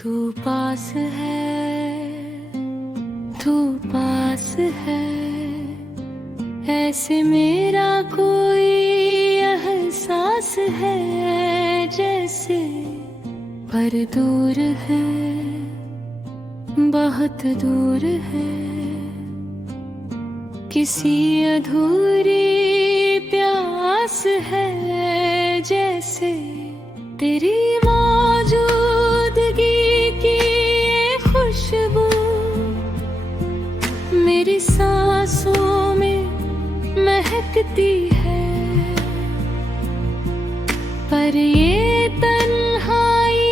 तू पास है, तू पास है, ऐसे मेरा कोई एहसास है जैसे, पर दूर है, बहुत दूर है, किसी अधूरी प्यास है जैसे, तेरी मौजूदगी की ये खुशबू मेरी सांसों में महकती है, पर ये तन्हाई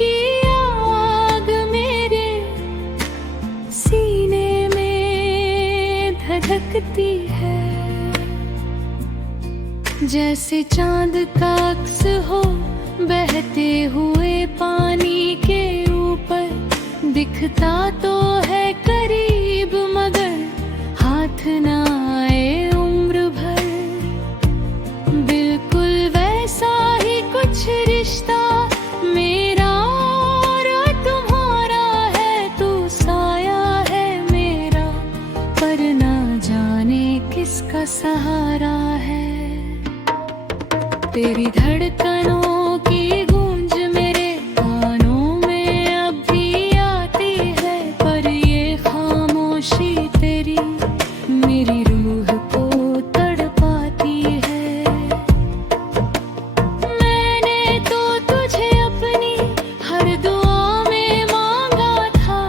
की आग मेरे सीने में धधकती है, जैसे चांद का अक्स हो बहते हुए पानी के ऊपर, दिखता तो है करीब मगर हाथ ना आए उम्र भर, बिल्कुल वैसा ही कुछ रिश्ता मेरा और तुम्हारा है, तू साया है मेरा पर ना जाने किसका सहारा है, तेरी धड़कनों की गूंज मेरे कानों में अब भी आती है, पर ये खामोशी तेरी मेरी रूह को तड़पाती है, मैंने तो तुझे अपनी हर दुआ में मांगा था,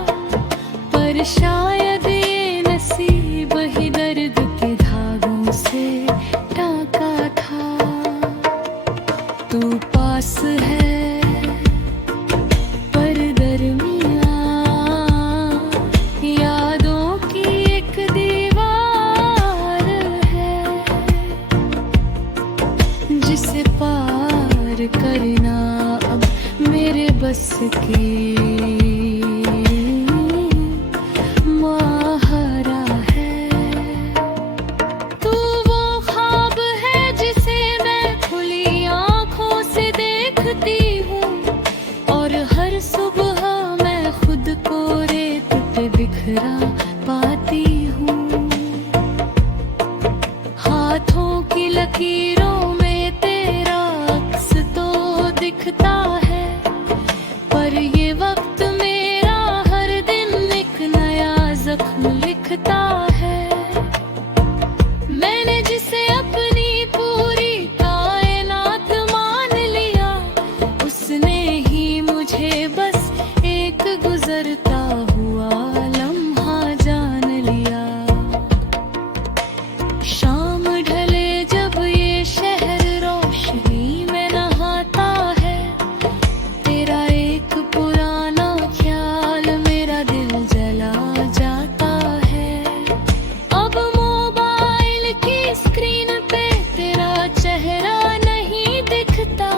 पर शायद ये नसीब ही दर्द के धागों से टाका था, तू पास है पर दरमियां यादों की एक दीवार है, जिसे पार करना अब मेरे बस की महारा है, तू वो ख्वाब है जिसे मैं खुली आँखों से देखती हूँ, और हर सुबह मैं खुद को रेत पे बिखरा पाती हूँ, हाथों की लकीरों में तेरा अक्स तो दिखता है, पर ये वक्त मेरा हर दिन एक नया जख्म लिखता है, मैंने जिसे अपनी पूरी कायनात मान लिया, उसने ही मुझे बस एक गुजरता हुआ लम्हा जान लिया, शाम ढले जब ये शहर रोशनी में नहाता है, तेरा एक पुराना ख्याल मेरा दिल जला जाता है, अब मोबाइल की स्क्रीन पे तेरा चेहरा नहीं दिखता,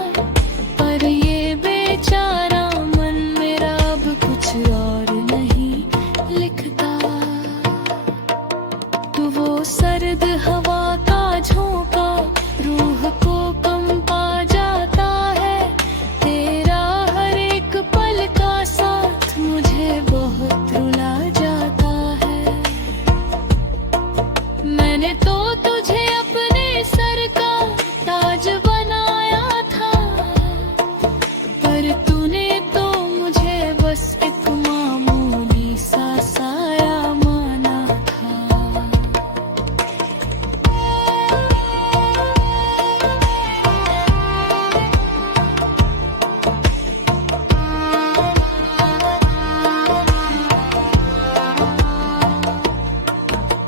पर ये बेचारा मन मेरा अब कुछ और नहीं लिखता, तू वो सर्द हवा का झोंका रूह को कंपा जाता है, तेरा हर एक पल का साथ मुझे बहुत रुला जाता है, मैंने तो तुझे अपने सर का ताज बनाया था, पर तूने तो मुझे बस एक मामूली सा साया माना था,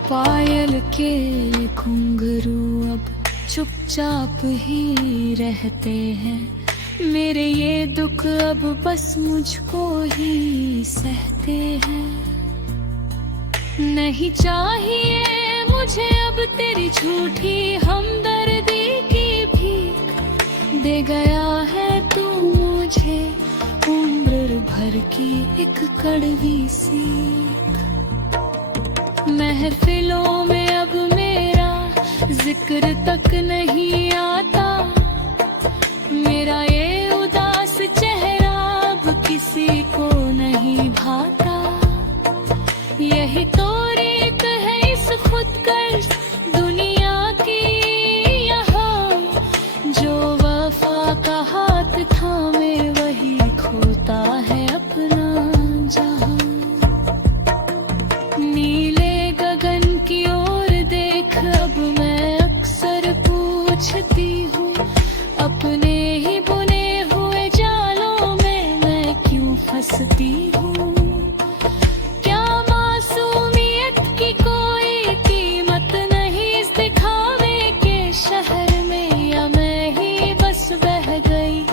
पायल के घुंघरू अब चुपचाप ही रहते हैं, मेरे ये दुख अब बस मुझको ही सहते हैं, नहीं चाहिए मुझे अब तेरी झूठी हमदर्दी की भीख, दे गया है तू मुझे उम्र भर की एक कड़वी सीख, महफिलों में अब मेरा जिक्र तक नहीं आता, मेरा ये उदास चेहरा अब किसी किसी को नहीं भाता। यही तो रीत है इस खुदगर्ज दुनिया की यहाँ, जो वफा का हाथ थामे वही खोता है अपना जहां। नीले गगन की ओर देख अब मैं अक्सर पूछती हूँ, अपने ही बुने हुए जालों में मैं क्यों फंसती हूँ। क्या मासूमियत की कोई कीमत नहीं इस दिखावे के शहर में, या मैं ही बस बह गई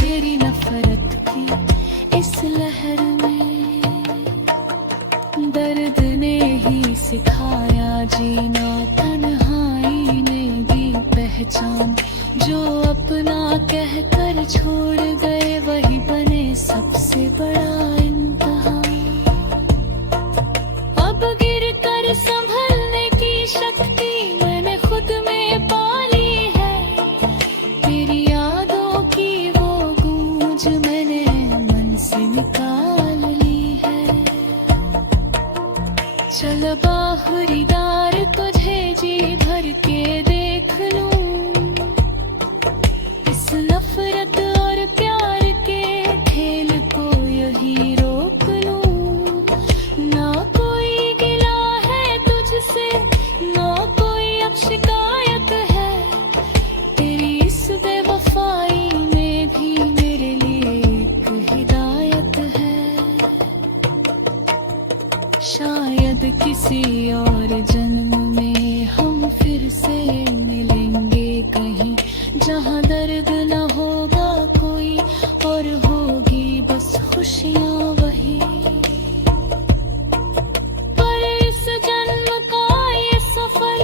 तेरी नफरत की इस लहर में। दर्द ने ही सिखाया जीना, तन्हाई ने दी पहचान, जो अपना कहकर छोड़ गए वही बने सबसे बड़ा इम्तिहान। अब गिर कर संभलने की शक्ति मैंने खुद में पाली है, तेरी यादों की वो गूंज मैंने मन से निकाल ली है। चल बाहुरीदार तुझे जी भर के देख लूं, इस नफरत और प्यार के खेल को यही रोक लूं। ना कोई गिला है तुझसे, ना कोई अब शिकायत है, तेरी इस बेवफाई में भी मेरे लिए एक हिदायत है। शायद किसी और जन्म में हम फिर से मिलेंगे कहीं, जहाँ दर्द न होगा कोई और होगी बस खुशियाँ वही। पर इस जन्म का ये सफर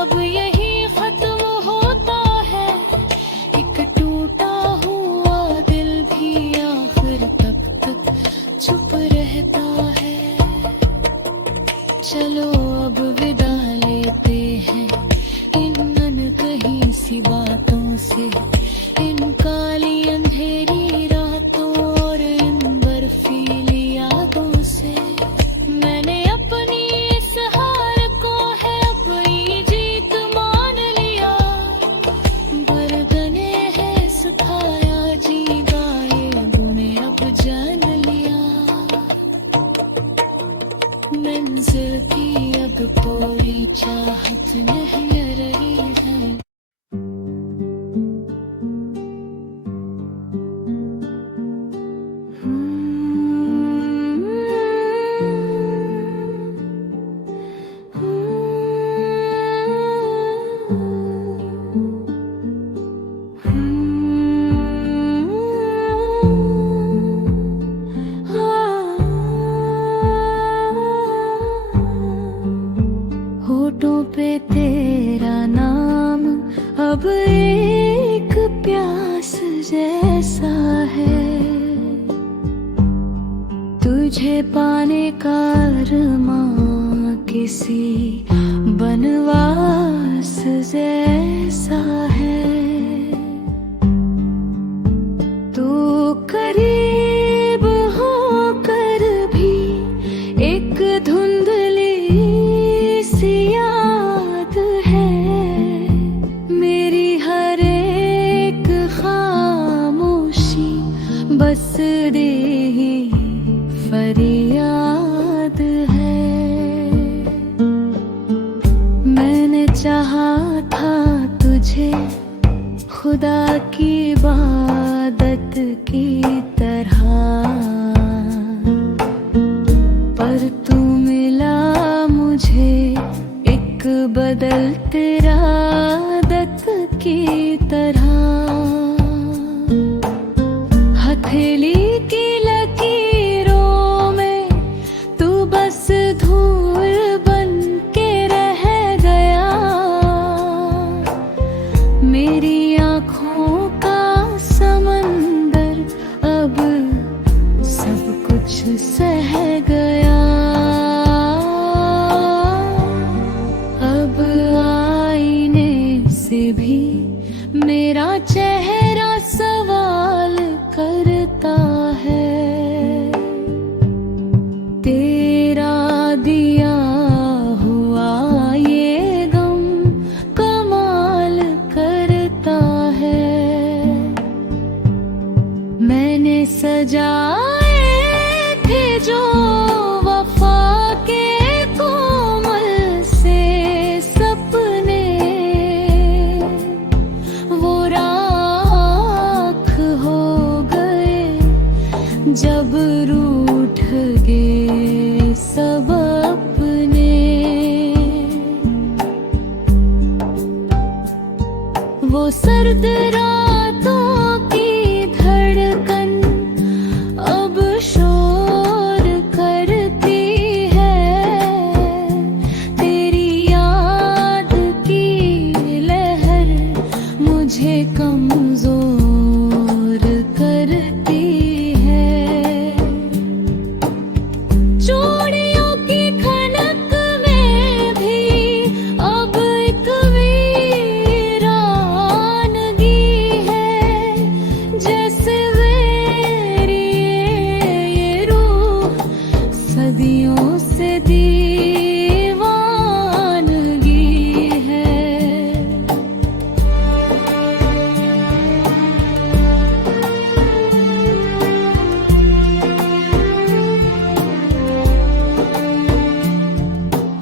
अब यही खत्म होता है, एक टूटा हुआ दिल भी आखिर तब तक चुप रहता है। चलो अब विदा लेते हैं इन अनकही सी बातों से, इन काली अंधेरी रातों और इन बर्फीली यादों से। मैंने अपनी इस हार को है अपनी जीत मान लिया, बरगने है सुखाया जी गाए बुने अब जान लिया। मंजिल की अब कोई चाहत नहीं रही है। होठों पे तेरा नाम अब एक प्यास जैसा है, तुझे पाने का अरमां किसी बनवास जैसा है। तू करीब होकर भी एक धुंधली सी याद है, मेरी हर एक खामोशी बस दे ही फरियाद है। मैंने चाहा था तुझे खुदा की इबादत की तरह, पर तू मिला मुझे एक बदल तेरा आदत की तरह। हथेली की लकीरों में तू बस धूल बन के रह गया, मेरी आँखों का समंदर अब सब कुछ सह गया। अब आईने से भी मेरा चेहरा सवाल करता है। सजाए थे जो वफा के कोमल से सपने, वो राख हो गए जब रूठ गए सब अपने। वो सर्द रातों की धड़कन अब शोर करती है, तेरी याद की लहर मुझे कमजोर करती है। चूड़ियों की खनक में भी अब एक वीरानगी है, जैसे मेरी ये रूह सदियों से दीवानगी है।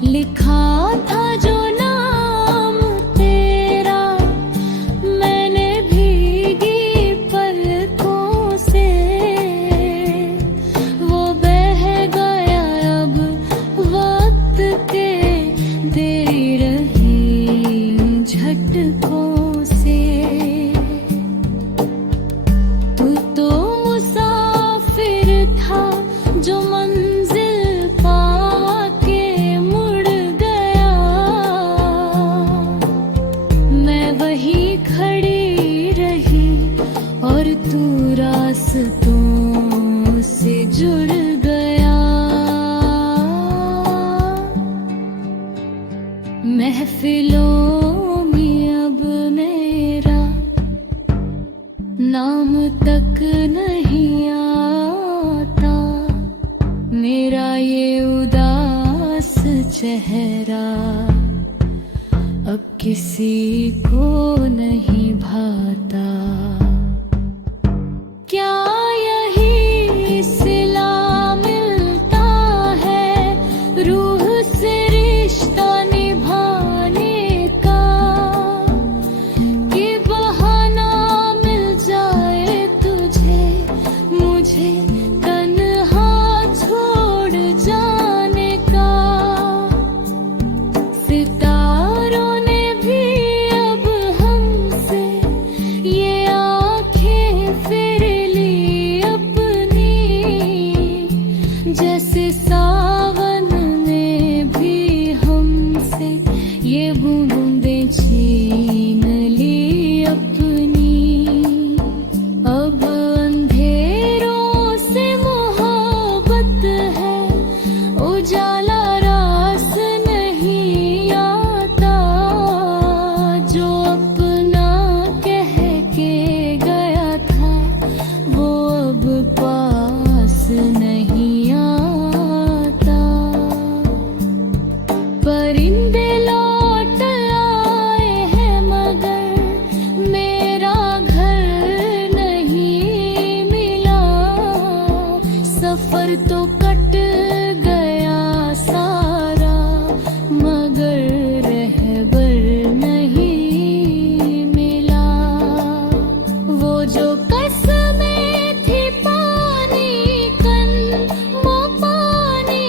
लिखा था जो नाम तेरा मैंने भीगी पलकों से, वो बह गया अब वक्त के दे रहे झटकों से। तू तो मुसाफिर था जो मंजिल पाके मुड़ गया, मैं वहीं खड़ी रही और तू रास्तों से जुड़ गया। महफिलों में अब मेरा नाम तक नहीं आता, मेरा ये उदास चेहरा अब किसी को नहीं भाता। क्या यही सिला मिलता है रूह से रिश्ता निभाने का, कि बहाना मिल जाए तुझे मुझे तन्हा छोड़ जाने का। सितारों ने भी अब हमसे ये आँखें फेर ली अपनी, जैसे सावन ने भी हमसे ये बूंदें छीन ली अपनी। अब अंधेरों से मोहब्बत है, उजाला रास नहीं आता, जो अपना कह के गया था वो अब पास नहीं आता। परिंदे लौट आए हैं मगर मेरा घर नहीं मिला, सफर तो कट गया सारा मगर रहबर नहीं मिला। वो जो कसमें थी पानी कन वो पानी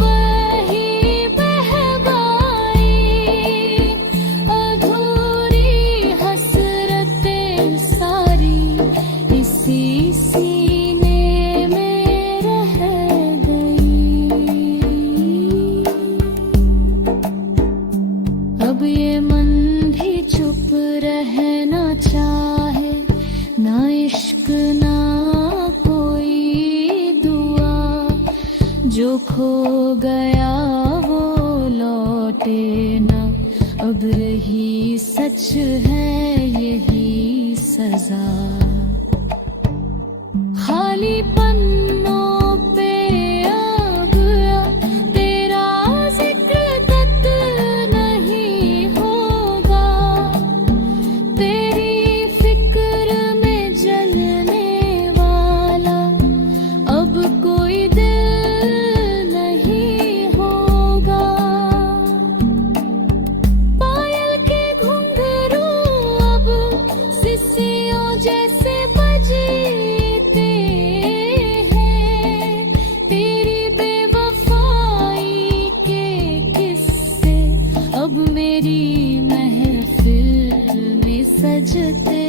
बही बहबाई, अधूरी हसरतें सारी इसी सीने में रह गई। अब ये मन भी चुप रहना चाहे, ना इश्क ना कोई दुआ, जो खो गया वो लौटे ना, अब रही सच है यही सजा। खाली पन्नों पे अब तेरा जिक्र तक नहीं होगा, तेरी फिक्र में जलने वाला सजते